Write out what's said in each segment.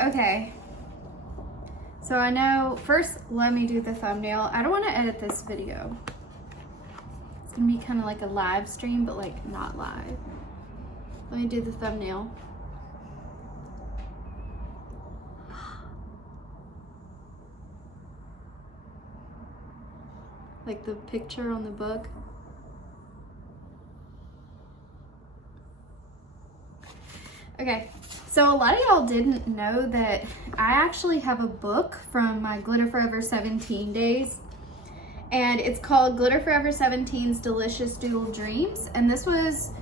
Okay. So I know, first let me do the thumbnail. I don't want to edit this video. It's gonna be kind of like a live stream, but like not live. Let me do the thumbnail. Like the picture on the book. Okay, so a lot of y'all didn't know that I actually have a book from my GlitterForever17 days, and it's called GlitterForever17's Delicious Doodle Dreams, and this was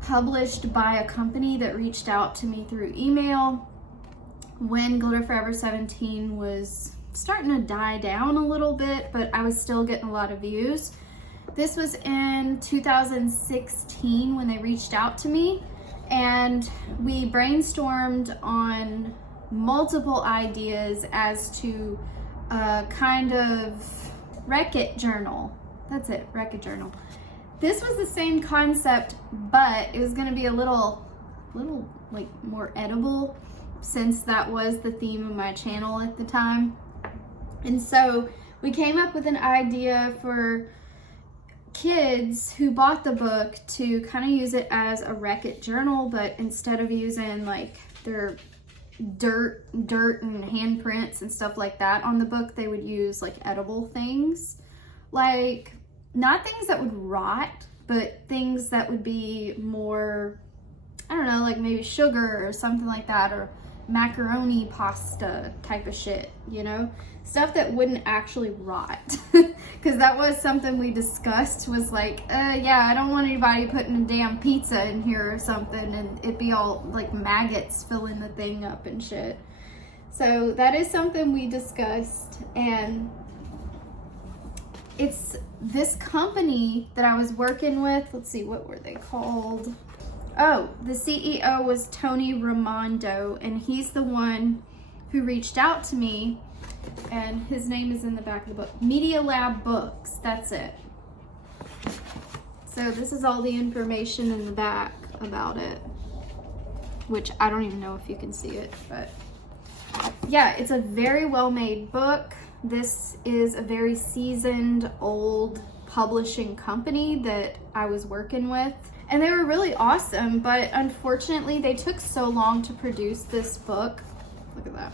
published by a company that reached out to me through email when GlitterForever17 was starting to die down a little bit, but I was still getting a lot of views. This was in 2016 when they reached out to me, and we brainstormed on multiple ideas as to a kind of Wreck-It journal. That's it, Wreck-It journal. This was the same concept, but it was gonna be a little like more edible, since that was the theme of my channel at the time. And so we came up with an idea for kids who bought the book to kind of use it as a Wreck-It journal, but instead of using like their dirt and handprints and stuff like that on the book, they would use like edible things, like not things that would rot, but things that would be more, I don't know, like maybe sugar or something like that, or macaroni pasta type of shit, you know, stuff that wouldn't actually rot. Because that was something we discussed, was like, yeah, I don't want anybody putting a damn pizza in here or something and it be all like maggots filling the thing up and shit. So that is something we discussed, and it's this company that I was working with. Let's see, what were they called? Oh, the CEO was Tony Raimondo, and he's the one who reached out to me, and his name is in the back of the book. Media Lab Books, that's it. So this is all the information in the back about it, which I don't even know if you can see it, but yeah, it's a very well-made book. This is a very seasoned, old publishing company that I was working with, and they were really awesome, but unfortunately they took so long to produce this book. Look at that.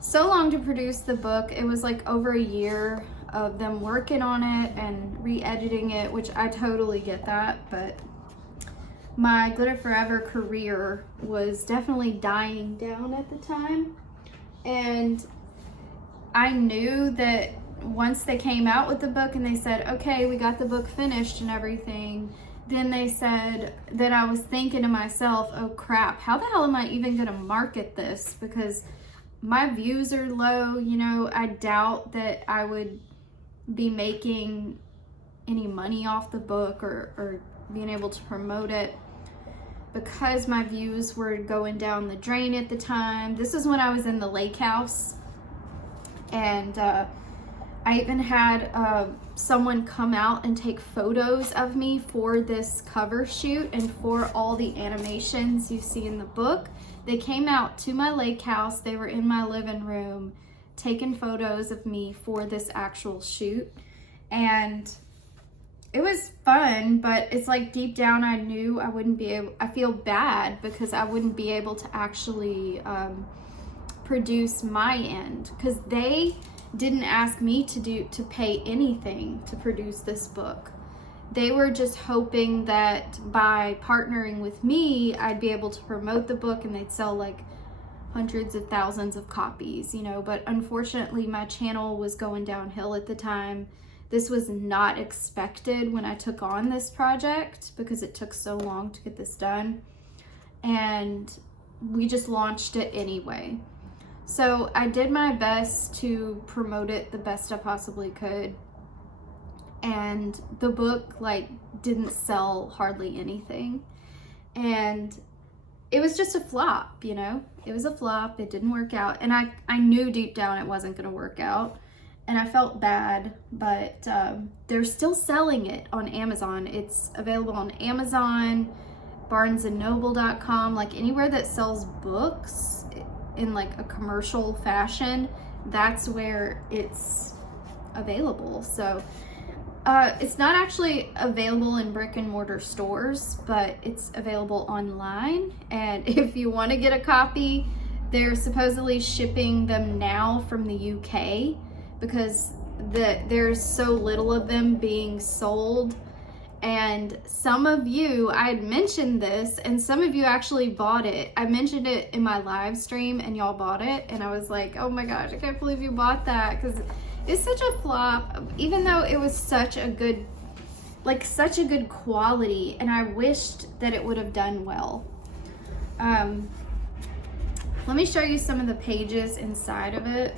So long to produce the book. It was like over a year of them working on it and re-editing it, which I totally get that, but my Glitter Forever career was definitely dying down at the time, and I knew that once they came out with the book and they said, okay, we got the book finished and everything, then they said, then I was thinking to myself, oh crap, how the hell am I even gonna market this? Because my views are low, you know, I doubt that I would be making any money off the book or being able to promote it, because my views were going down the drain at the time. This is when I was in the lake house, and I even had someone come out and take photos of me for this cover shoot and for all the animations you see in the book. They came out to my lake house, they were in my living room taking photos of me for this actual shoot, and it was fun, but it's like deep down I knew I wouldn't be able, I feel bad because I wouldn't be able to actually produce my end, because they didn't ask me to pay anything to produce this book. They were just hoping that by partnering with me, I'd be able to promote the book and they'd sell like hundreds of thousands of copies, you know, but unfortunately my channel was going downhill at the time. This was not expected when I took on this project because it took so long to get this done, and we just launched it anyway. So I did my best to promote it the best I possibly could, and the book like didn't sell hardly anything, and it was just a flop, you know. It was a flop, it didn't work out, and I knew deep down it wasn't gonna work out, and I felt bad, but they're still selling it on Amazon. It's available on Amazon, barnesandnoble.com, like anywhere that sells books. in like a commercial fashion, that's where it's available. So it's not actually available in brick and mortar stores, but it's available online. And if you want to get a copy, they're supposedly shipping them now from the UK because there's so little of them being sold. And some of you, I had mentioned this, and some of you actually bought it. I mentioned it in my live stream and y'all bought it, and I was like, oh my gosh, I can't believe you bought that, because it's such a flop, even though it was such a good quality, and I wished that it would have done well. Let me show you some of the pages inside of it.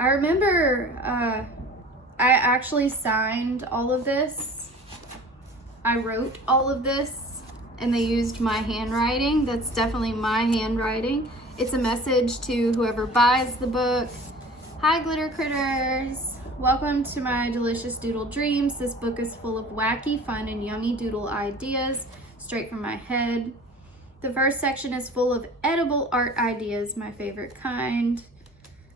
I remember I actually signed all of this. I wrote all of this, and they used my handwriting. That's definitely my handwriting. It's a message to whoever buys the book. Hi, glitter critters. Welcome to my delicious doodle dreams. This book is full of wacky, fun, and yummy doodle ideas straight from my head. The first section is full of edible art ideas, my favorite kind.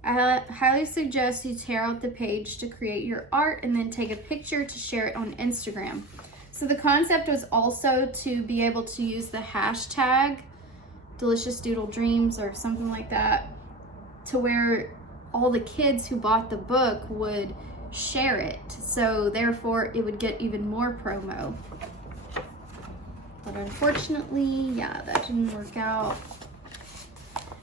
I highly suggest you tear out the page to create your art and then take a picture to share it on Instagram. So the concept was also to be able to use the hashtag Delicious Doodle Dreams or something like that, to where all the kids who bought the book would share it. So therefore it would get even more promo. But unfortunately, yeah, that didn't work out.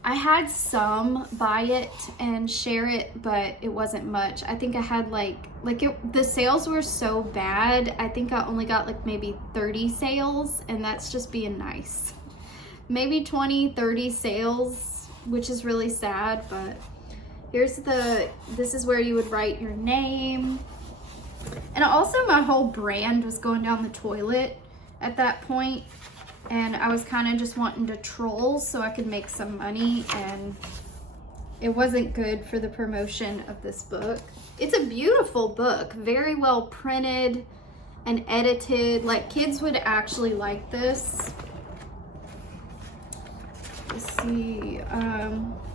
I had some buy it and share it, but it wasn't much. I think I had the sales were so bad. I think I only got like maybe 30 sales, and that's just being nice. Maybe 20, 30 sales, which is really sad, but this is where you would write your name. And also my whole brand was going down the toilet at that point. And I was kind of just wanting to troll so I could make some money, and it wasn't good for the promotion of this book. It's a beautiful book, very well printed and edited. Like, kids would actually like this. Let's see,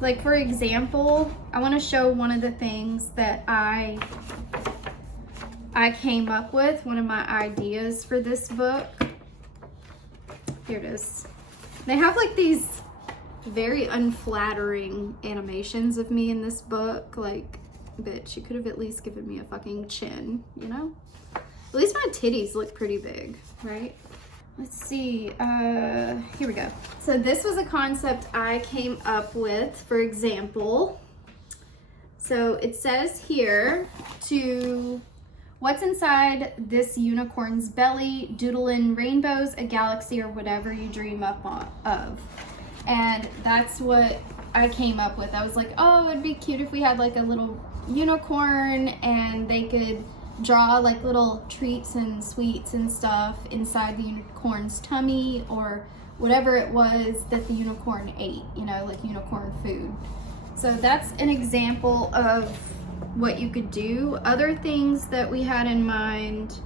like for example, I want to show one of the things that I came up with, one of my ideas for this book. Here it is. They have like these very unflattering animations of me in this book. Like, bitch, you could have at least given me a fucking chin, you know? At least my titties look pretty big, right? Let's see, here we go. So this was a concept I came up with, for example. So it says here what's inside this unicorn's belly, doodle in rainbows, a galaxy, or whatever you dream up of. And that's what I came up with. I was like, oh, it'd be cute if we had like a little unicorn and they could draw like little treats and sweets and stuff inside the unicorn's tummy, or whatever it was that the unicorn ate, you know, like unicorn food. So that's an example of what you could do. Other things that we had in mind,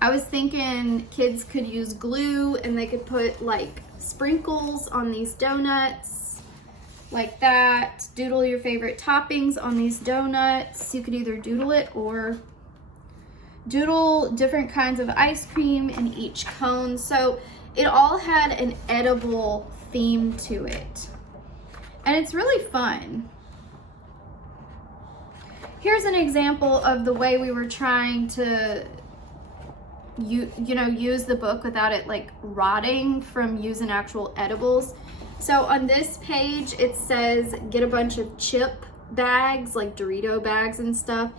I was thinking kids could use glue and they could put like sprinkles on these donuts like that. Doodle your favorite toppings on these donuts. You could either doodle it or doodle different kinds of ice cream in each cone. So it all had an edible theme to it, and it's really fun. Here's an example of the way we were trying to use the book without it like rotting from using actual edibles. So on this page it says get a bunch of chip bags, like Dorito bags and stuff,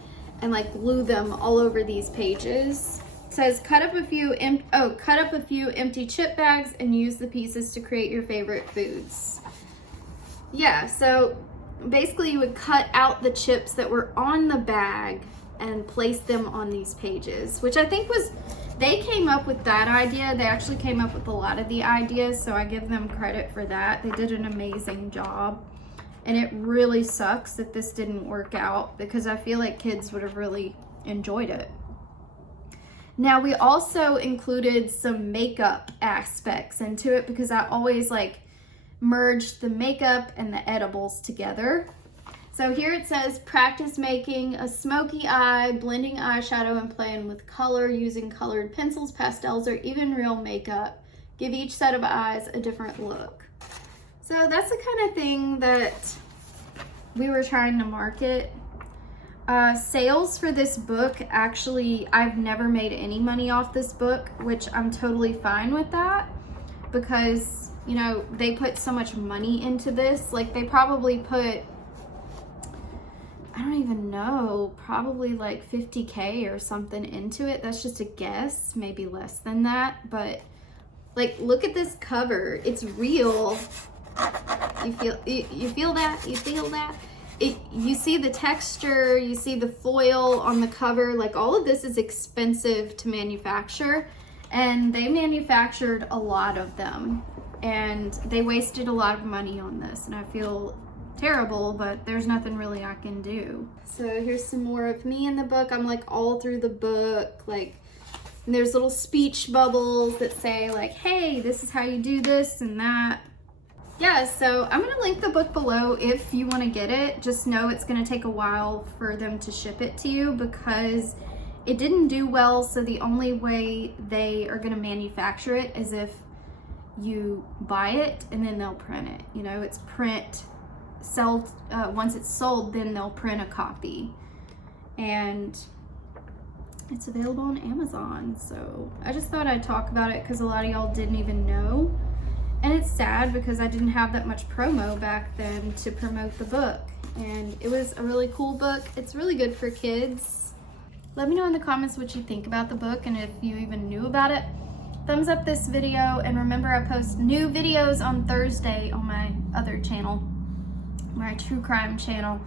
and like glue them all over these pages. It says cut up a few empty chip bags and use the pieces to create your favorite foods. Yeah, so basically you would cut out the chips that were on the bag and place them on these pages, which I think they came up with that idea. They actually came up with a lot of the ideas, so I give them credit for that. They did an amazing job, and it really sucks that this didn't work out because I feel like kids would have really enjoyed it. Now we also included some makeup aspects into it because I always like merged the makeup and the edibles together. So here it says, practice making a smoky eye, blending eyeshadow and playing with color using colored pencils, pastels, or even real makeup. Give each set of eyes a different look. So that's the kind of thing that we were trying to market. Sales for this book, actually, I've never made any money off this book, which I'm totally fine with that because, you know, they put so much money into this. Like, they probably put, I don't even know, probably like 50K or something into it. That's just a guess, maybe less than that. But like, look at this cover. It's real. You feel that? You feel that? You see the texture, you see the foil on the cover. Like, all of this is expensive to manufacture, and they manufactured a lot of them, and they wasted a lot of money on this, and I feel terrible, but there's nothing really I can do. So here's some more of me in the book. I'm like all through the book, like, and there's little speech bubbles that say like, hey, this is how you do this and that. Yeah, so I'm gonna link the book below if you wanna get it. Just know it's gonna take a while for them to ship it to you because it didn't do well, so the only way they are gonna manufacture it is if you buy it and then they'll print it. You know, it's print, sell, once it's sold, then they'll print a copy. And it's available on Amazon, so I just thought I'd talk about it because a lot of y'all didn't even know. And it's sad because I didn't have that much promo back then to promote the book. And it was a really cool book. It's really good for kids. Let me know in the comments what you think about the book and if you even knew about it. Thumbs up this video, and remember I post new videos on Thursday on my other channel, my true crime channel,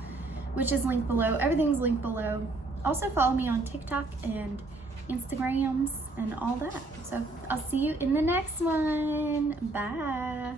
which is linked below. Everything's linked below. Also follow me on TikTok and Instagrams and all that. So I'll see you in the next one. Bye.